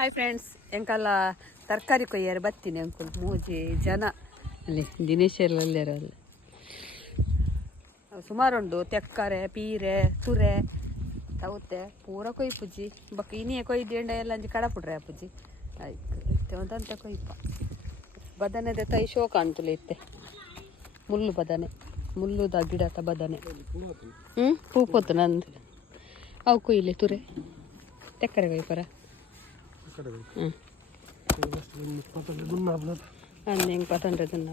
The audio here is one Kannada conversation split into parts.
ಹಾಯ್ ಫ್ರೆಂಡ್ಸ್, ಎಂಕಲ್ಲ ತರಕಾರಿ ಕೊಯ್ಯಾರೆ ಬತ್ತೀನಿ ಅಂಕುಲ್ ಮೂಜಿ ಜನ ಅಲ್ಲಿ ದಿನೇಶ್ ಎಲ್ಲೆರಲ್ಲ ಸುಮಾರುಂಡು ತೆಕ್ಕರೆ ಪೀರೆ ತುರೆ ತವುತ್ತೆ ಪೂರ ಕೊಯ್ಪುಜಿ ಬಕ್ ಇನಿಯೇ ಕೊಯ್ದು ಎಂಡ ಎಲ್ಲ ಅಂಜಿ ಕಡಪುಡ್ರೆ ಅಪ್ಪುಜಿ ಆಯ್ತು ಒಂದಂತ ಕೊಯ್ಪ ಬದನೆದ ತೈ ಶೋ ಕಾಣ್ತುಲೆ ಇತ್ತೆ ಮುಳ್ಳು ಬದನೆ ಮುಳ್ಳುದ ಗಿಡತ ಬದನೆ ಪೂಪೊತ್ತು ನಂದು ಅವು ಕೊಯ್ಲೆ ತುರೆ ತೆಕ್ಕರೆ ಕೊಯ್ಪರ ಅಂದೆ ಹೆಂಗೆ ಪತಂಡ್ರೆ ತಿನ್ನ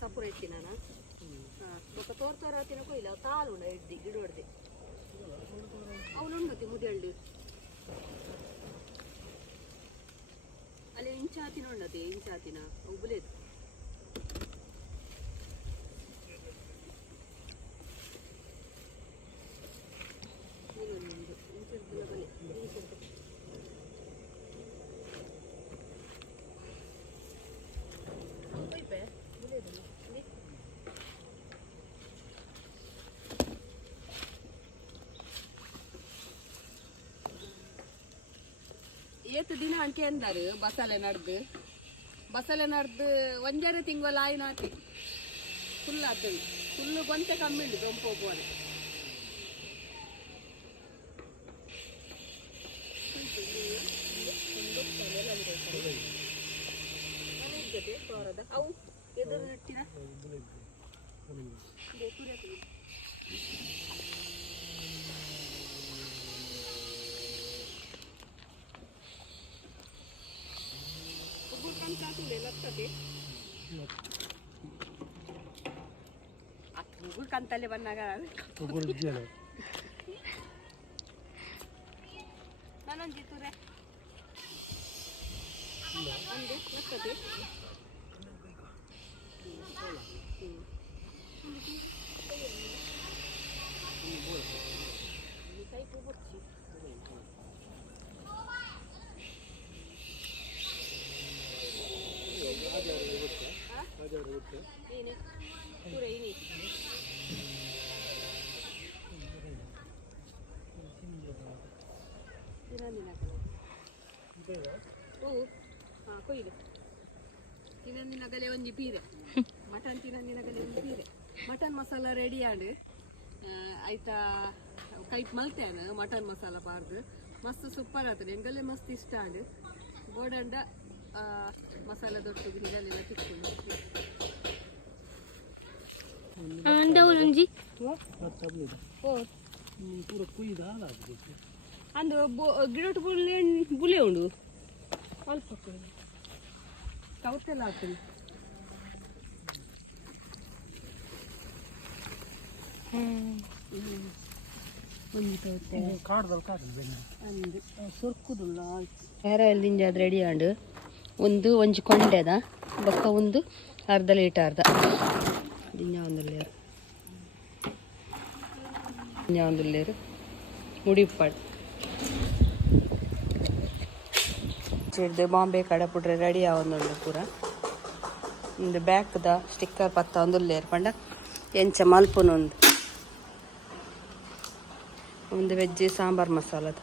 ಸಪುರ ಇಟ್ಟಿ ನಾನು ఒక ತೋರ ತಿನ್ಕೊಯಿಲ್ಲ ಅವು ತಾಳು ಇಡ್ಡಿ ಗಿಡ ಹೊಡ್ದೆ ಅವನುಂಡತಿ ಮುದಿಯಳ್ಳಿ ಅಲ್ಲಿ ಇಂಚಾತಿನ ಉಂಡತಿ ಇಂಚಾತಿನ ಉಬ್ಲೇದು ಏತು ದಿನ ಅಂಕೆ ಅಂದಾರು ಬಸಳೆ ನಡ್ದು ಒಂಜಾರೆ ತಿಂಗಳ ಆಯಿ ನಾಟಿ ಫುಲ್ ಆಗ್ತದೆ ಫುಲ್ಲು ಗೊಂತೆ ಕಮ್ಮಿ ಉಂಟು ದೊಂಪು ಹೋಗುವಾಗ ಅವು ಎದುರು ನೆಟ್ಟಿನ ಕಂತಲ್ಲೇ ಬಂದಾಗ ನಾನೊಂದು ತುರೆ ಒಂದು ಎಷ್ಟದೆ ಕೈ ಬುಚ್ಚಿ ini pura ini ತಿನ್ನಂದಿನಗಲೆ ಒಂಜಿ ಪೀರೆ ಮಟನ್ ತಿನ್ನಂದಿನಗಲೆ ಒಂಜಿ ಪೀರೆ ಮಟನ್ ಮಸಾಲ ರೆಡಿ ಆಂಡ್ ಆಯ್ತಾ ಕೈಟ್ ಮಲ್ತೇನೆ ಮಟನ್ ಮಸಾಲ ಪಾರ್ದು ಮಸ್ತ್ ಸೂಪರ್ ಆಗ್ತದೆ ಎಂಗಲ್ಲೇ ಮಸ್ತ್ ಇಷ್ಟ ಆಂಡ್ ಗೋಡಂಡ ಮಸಾಲ ದೊಡ್ಡ ಗಿಡಲೆಲ್ಲ ತಿಕ್ಕೊಂಡು ಅಂದು ಗಿಡ ಬುಲೆ ಉಂಡು ಅಲ್ಪ ಕೌತೆಲ್ಲ ಆಗ್ತದೆ ಸೊರ್ಕುದುಲ್ಲ ಬೇರೆ ಎಲ್ಲಿಂದ ಅದು ರೆಡಿ ಆಂಡು ಒಂದು ಒಂಜಿ ಕೊಂಡೆದ ಬೊಕ್ಕ ಒಂದು ಅರ್ಧ ಲೀಟರ್ದ ಒಂದುಲ್ಲೇರು ಮುಡಿಪಾಡು ಚಿಡ್ದು ಬಾಂಬೆ ಕಡೆ ಪುಡ್ರೆ ರೆಡಿ ಆವೊಂದುಂಡು ಪೂರ ಒಂದು ಬ್ಯಾಕ್ದ ಸ್ಟಿಕ್ಕರ್ ಪತ್ತ ಒಂದುಲ್ಲೇರು ಪಂಡ ಎಂಚ ಮಲ್ಪುನೊಂದು ಒಂದು ವೆಜ್ ಸಾಂಬಾರ್ ಮಸಾಲದ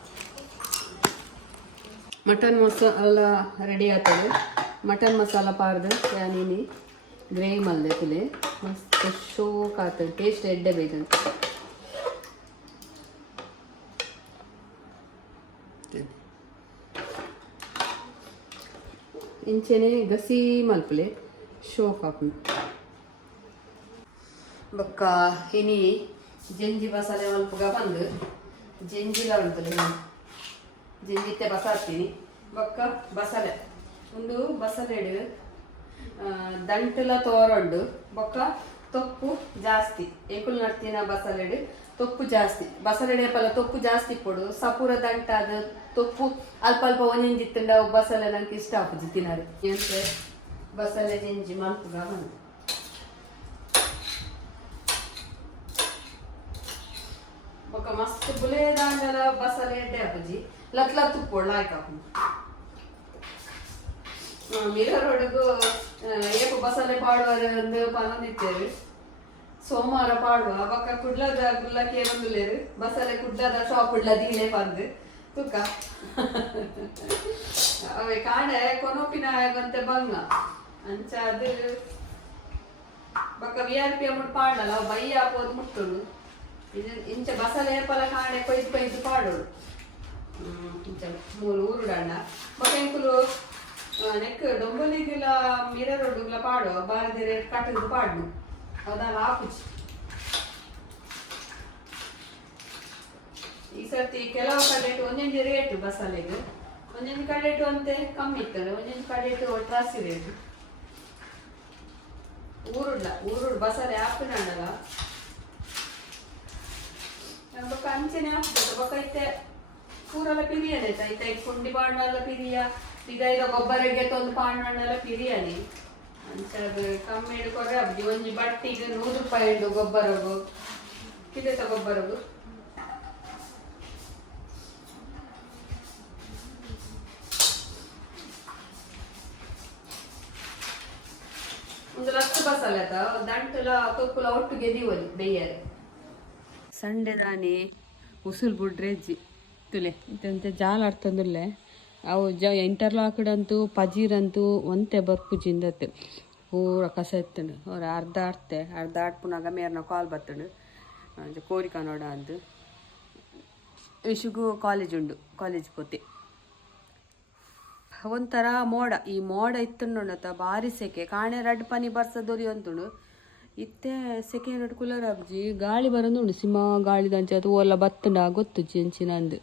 ಮಟನ್ ಮಸಾಲ ರೆಡಿ ಆಗ್ತದೆ ಮಟನ್ ಮಸಾಲ ಪಾರ್ದು ಯಾನೀನಿ ಗ್ರೇವಿ ಮಲ್ದೆ ತುಲೆ ಮಸ್ತ್ ಶೋಕ್ ಆಗ್ತದೆ ಟೇಸ್ಟ್ ಎಡ್ಡೆ ಬೇಕಂತ ಇಂಚೆನೆ ಗಸಿ ಮಲ್ಪಲೆ ಶೋಕ್ ಹಾಕೊಂಡು ಬೊಕ್ಕ ಇನಿ ಜಂಜಿ ಬಸಳೆ ಮಲ್ಪಗ ಬಂದು ಜಂಜಿಲ ಉಂಟು ಜಂಜಿತ್ತೆ ಬಸ ಹಾಕ್ತೀನಿ ಬೊಕ್ಕ ಬಸಳೆ ಒಂದು ಬಸಳೆಡು ದಂಟಲ ತೋರೊಂಡು ಬೊಕ್ಕ ತೊಪ್ಪು ಜಾಸ್ತಿ ಏಕುಲ್ ನಡ್ತಿನ ಬಸಳೆಡು ತೊಪ್ಪು ಜಾಸ್ತಿ ಬಸಳೆಡೆ ಪಲ ತೊಪ್ಪು ಜಾಸ್ತಿ ಕೊಡು ಸಪೂರ ದಂಟ ಅದು ತೊಪ್ಪು ಅಲ್ಪ ಅಲ್ಪ ಒಂಜಿತ್ತಂಡ ಬಸಳೆ ನಂಗೆ ಇಷ್ಟ ಆಪುಜಿ ತಿನ್ನರು ಎಂತ ಬಸಳೆ ಜಂಜಿ ಮಲ್ಪುಗ ಬಂದು ಬೊಕ್ಕ ಮಸ್ತ್ ಬುಲೆದಾಂಡಲ ಬಸಳೆ ಎಡ್ಡೆ ಆಪುಜಿ ಲತ್ ತುಪ್ಪೊಳ್ಳು ಆಯ್ಕಾಪು ಮಿರರ್ ರೋಡ್ಗೂ ಏಪು ಬಸಳೆ ಪಾಡುವಾರ ಒಂದು ಪನೊಂದಿತ್ತೇರು ಸೋಮವಾರ ಪಾಡುವ ಬಕ್ಕ ಕುಡ್ಲದ ಗುಲ್ಲಕ್ಕೆ ಬಂದುಲೇರು ಬಸಳೆ ಕುಡ್ಲದ ಶಾಪ್ ಉಳ್ಳದೀಲೆ ಬಂದು ತೂಕ ಅವೆ ಕಾಣೆ ಕೊನೋಪಿನ ಬಂತೆ ಬಂಗ ಅಂಚ ಅದು ಬಕ್ಕ VIP ಅಮೌಂಟ್ ಪಾಡಲ್ಲ ಅವು ಬೈ ಹಾಕೋದು ಮುಟ್ಟುಡು ಇಂಚ ಬಸಳೆ ಏಪಲ ಕಾಣೆ ಕೊಯ್ದು ಕೊಯ್ದು ಪಾಡೋಡು ಇಂಚ ಮೂಲು ಊರುಡಣ್ಣ ಬಕ್ಕ ಎಂಕುಲು ನೆಕ್ ಡೊಂಬಲಿಗೆಲ್ಲ ಮಿರರ್ ರೋಡ್ಗೆಲ್ಲ ಪಾಡುವ ಬಾರದಿರೆ ಕಟ್ಟದು ಪಾಡು ಅದಲ್ಲ ಹಾಕುಚಿ ಈ ಸರ್ತಿ ಕೆಲವು ಕಡೆಟು ಒಂದೊಂದು ರೇಟು ಬಸಳೆಗೆ ಒಂದೊಂದು ಕಡೆಟು ಅಂತೆ ಕಮ್ಮಿ ಇರ್ತದೆ ಒಂದೊಂದು ಕಡೆಟು ಟ್ರಾಸಿ ರೇಟು ಊರುಡ್ ಬಸಳೆ ಹಾಪಿನಲ್ಲ ಬೊಕ್ಕ ಅಂಚೆನೆ ಹಾಕ್ತದೆ ಬೊಕ್ಕ ಐತೆ ಪೂರೆಲ್ಲ ಪಿರಿಯನೆ ಐತೆ ಕುಂಡಿ ಬಾಂಡೆಲ್ಲ ಪಿರಿಯ ಈಗ ಗೊಬ್ಬರಗೆ ತೊಂದು ಪಾಂಡಲ್ಲ ಪಿರಿಯನಿ ಅಂಚದು ಕಮ್ಮಿ ಹಿಡ್ಕೊಡ್ರೆ ಅಬ್ದಿ ಒಂಜಿ ಬಟ್ಟಿಗೆ ₹100 ಉಂಡು ಗೊಬ್ಬರಗು ಕಿದೆತ ಗೊಬ್ಬರಗು ಒಂದು ಲಕ್ಷ ಬಸಳೆ ದಂಟಲ ತೊಕ್ಕುಲ ಒಟ್ಟಿಗೆ ದೀವಲಿ ಬೇಯರೆ ಸಂಡೆ ದಾನಿ ಉಸುಲ್ ಬುಡ್ರೆಜ್ಜಿ ತುಲೆ ಇಂತ ಜಾಲ ಅರ್ಥಂದುಲ್ಲೆ ಅವು ಇಂಟರ್ಲಾಕ್ಡ್ ಅಂತೂ ಪಜೀರಂತೂ ಒಂತೆ ಬರ್ಪುಜಿಂದತ್ತು ಪೂರ ಕಸ ಎತ್ತುಂಡು ಅವ್ರು ಅರ್ಧ ಆಡ್ಪುನಾಗ ಮೇರ್ನ ಕಾಲ್ ಬತ್ತುಂಡು ಕೋರಿಕ ನೋಡ ಅಂದು ಇಶುಗೂ ಕಾಲೇಜ್ ಉಂಡು ಕಾಲೇಜ್ ಪೋತೆ ಒಂಥರ ಮೋಡ ಈ ಮೋಡ ಇತ್ತುಂಡತ ಭಾರಿ ಸೆಕೆ ಕಾಣೆ ರಡ್ ಪನಿ ಬರ್ಸದೊರಿ ಅಂತುಂಡು ಇತ್ತೆ ಸೆಕೆ ನಡು ಕುಲರ್ ಅಬ್ಜಿ ಗಾಳಿ ಬರೋದುಂಡು ಸಿಂಹ ಗಾಳಿ ದಂಚೆ ಅದು ಓಲ ಬತ್ತುಂಡ ಗೊತ್ತು ಚಿಂಚಿನಂದು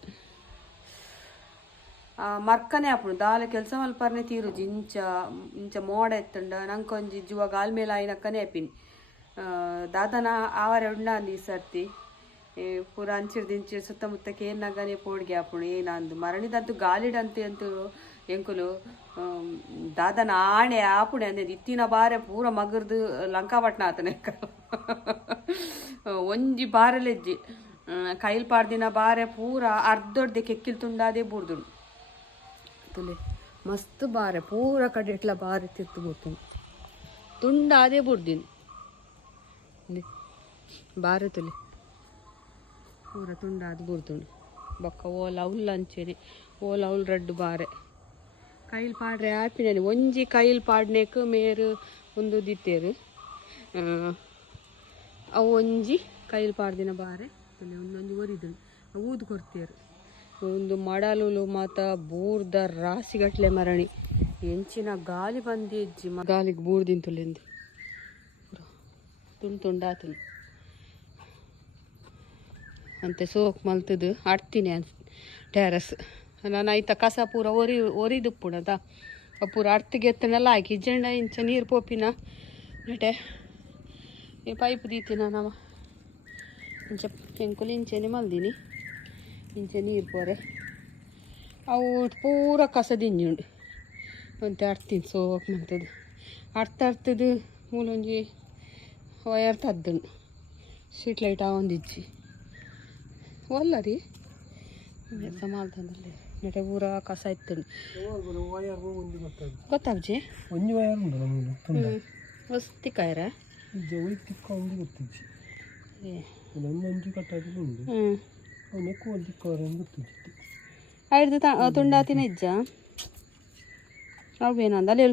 ಮರ್ಕನೆ ಆಪುಂಡು ದಾಲ ಕೆಲಸ ಮಲ್ಪರ್ನೆ ತೀರುಜಿ ಇಂಚ ಮೋಡ ಎತ್ತುಂಡ ನಂಕೊಂಜಿ ಜುವ ಗಾಲ್ ಮೇಲೆ ಆಯ್ನಕ್ಕನೆ ಆಪಿನಿ ದಾದನ ಆವರೆ ಉಂಡಾಂದು ಈ ಸರ್ತಿ ಪೂರ ಅಂಚಿಡ್ದು ಇಂಚಿಡ್ ಸುತ್ತಮುತ್ತಕ್ಕೆ ಏನಾಗನೆ ಪೋಡ್ಗೆ ಆಪುಂಡು ಏನಂದು ಮರಣಿದಂತೂ ಗಾಲಿಡಂತೆ ಅಂತೂ ಎಂಕುಲು ದಾದನ ಆಣೆ ಆಪುಣೆ ಅಂದೆ ಇತ್ತಿನ ಬಾರೆ ಪೂರ ಮಗರ್ದು ಲಂಕಾಪಟ್ನ ಆತನೆ ಒಂಜಿ ಬಾರಲೆಜ್ಜಿ ಕೈಲ್ ಪಾಡ್ದಿನ ಬಾರೆ ಪೂರ ಅರ್ಧೊಡ್ದೆ ಕೆಕ್ಕಿಲ್ ತುಂಡಾದೆ ಬುಡ್ದು ತುಲೆ ಮಸ್ತ್ ಬಾರೆ ಪೂರ ಕಡೆ ಇಟ್ಲ ಬಾರೆ ತಿರ್ತು ಬೋತೀನಿ ತುಂಡಾದೆ ಬುಡ್ದಿನಿ ಬಾರೆ ತುಲೆ ಪೂರ ತುಂಡಾದ ಬುಡ್ದುಂಡು ಬೊಕ್ಕ ಓಲ ಅವ್ಲ ಅಂಚೆನೆ ಓಲ ಅವ್ಲ ರಡ್ಡು ಬಾರೆ ಕೈಲ್ ಪಾಡ್ರೆ ಆಪಿನೇನೆ ಒಂಜಿ ಕೈಲ್ ಪಾಡ್ನೇಕ್ ಮೇರು ಒಂದು ದಿತ್ತೇರು ಅವು ಒಂಜಿ ಕೈಲ್ ಪಾಡ್ದಿನ ಬಾರೆ ಒಂದೊಂದು ಒರಿದುಂಡು ಊದು ಕೊಡ್ತೇರು ಒಂದು ಮಡಲು ಮಾತ ಬೂರ್ದ ರಾಸಿಗಟ್ಲೆ ಮರಣಿ ಎಂಚಿನ ಗಾಲಿ ಬಂದಿಜ್ಜಿ ಗಾಲಿಗೆ ಬೂರ್ದಿನ ತುಲೆಂದು ತುಂಡಾತು ಅಂತೆ ಸೋಕ್ ಮಲ್ತದು ಆಡ್ತೀನಿ ಟೆರಸ್ ನಾನು ಐತ ಕಸ ಪೂರ ಒರಿದುಪ್ಪುಣದ ಪೂರ ಅರ್ತಿಗೆ ಎತ್ತನೆಲ್ಲ ಹಾಕಿ ಜಂಡ ಇಂಚ ನೀರು ಪೋಪಿನ ನಟೆ ಈ ಪೈಪ್ ದೀತಿನ ನಾವು ಇಂಚ ಎಂಕುಲು ಇಂಚೆನೆ ಮಲ್ದಿನಿ ಇಂಚೆ ನೀರು ಪೋರೆ ಅವು ಪೂರ ಕಸ ದಿಂಜುಂಡು ಅಂತೆ ಅರ್ತೀನಿ ಸೋಕ್ ಮಂತದ್ದು ಅರ್ತದು ಮೂಲೊಂಜಿ ವಯರ್ ತದ್ದುಂಡು ಸ್ಟ್ರೀಟ್ ಲೈಟ್ ಒಂದಿಜ್ಜಿ ಒಲ್ಲ ರೀ ಸಮಾಲ್ತಂದಲ್ಲಿ ನೆಟೆ ಪೂರ ಕಸ ಇತ್ತುಂಡು ಗೊತ್ತಾಬ್ಜಿ ಒಂಜಿ ವಯರ್ ಉಂಡು ಹೊಸ್ತಿ ಕಾಯ್ರ ಐದು ತುಂಡಾತಿನ ಇಜ್ಜ ಅವೇನಂದ ಅಲ್ಲಿ